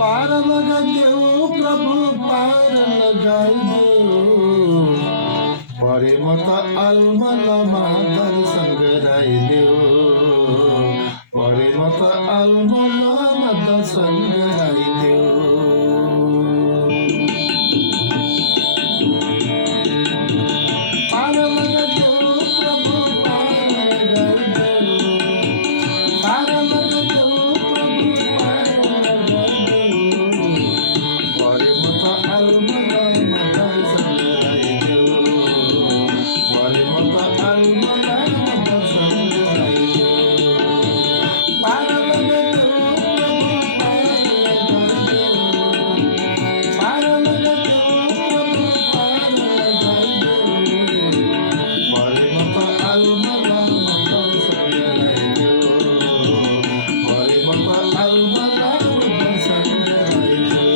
पार लगा देऊ प्रभु पार लगाई देऊ परे मत आलमलमा दर्शन गराइदेऊ परे मत आलमलमा दर्शन गराइदेऊ पार लगा देऊ प्रभु पार लगाइदेऊ पार लगा देऊ प्रभु पार लगाइदेऊ परे मत आलमलमा दर्शन गराइदेऊ परे मत आलमलमा दर्शन गराइदेऊ पार लगा देऊ प्रभु पार लगाइदेऊ पार लगा देऊ प्रभु पार लगाइदेऊ परे मत आलमलमा दर्शन गराइदेऊ परे मत आलमलमा दर्शन गराइदेऊ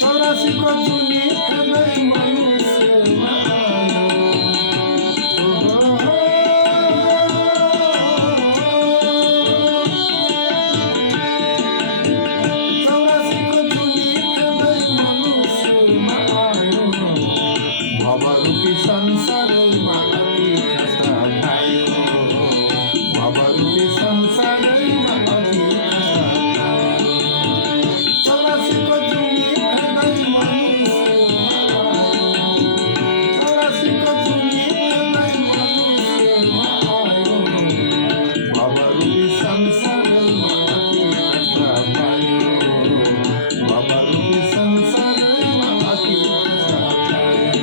चौरासी को चुनी हृदय मनुष्य मानो चौरासी को चुनी हृदय मनुष्य मानो भवरूपी संसारमा अति कष्ट पायो भवरूपी संसारमा अति कष्ट पायो चौरासी को चुनी हृदय मनुष्य मायो चौरासी को चुनी हृदय मनुष्य मायो भवरूपी संसारमा अति कष्ट पायो भवरूपी संसारमा अति कष्ट पायो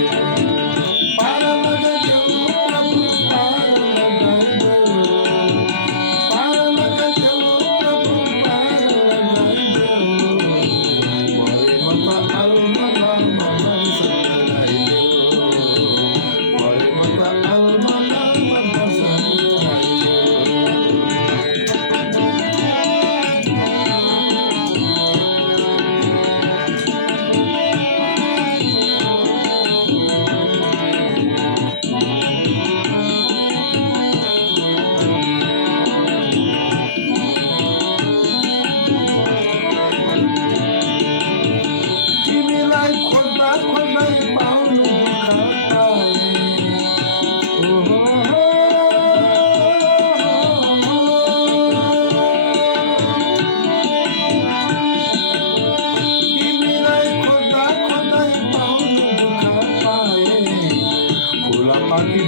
पार लगा देऊ प्रभु पार लगाइदेऊ पार लगा देऊ प्रभु पार लगाइदेऊ परे मत आलमलमा दर्शन गराइदेऊ परे मत आलमलमा दर्शन गराइदेऊ तिमीलाई खोज्दा खोज्दै पाउनु दुःख पाएँ तिमीलाई खोज्दा खोज्दै पाउनु दुःख पाएँ फुल पाखी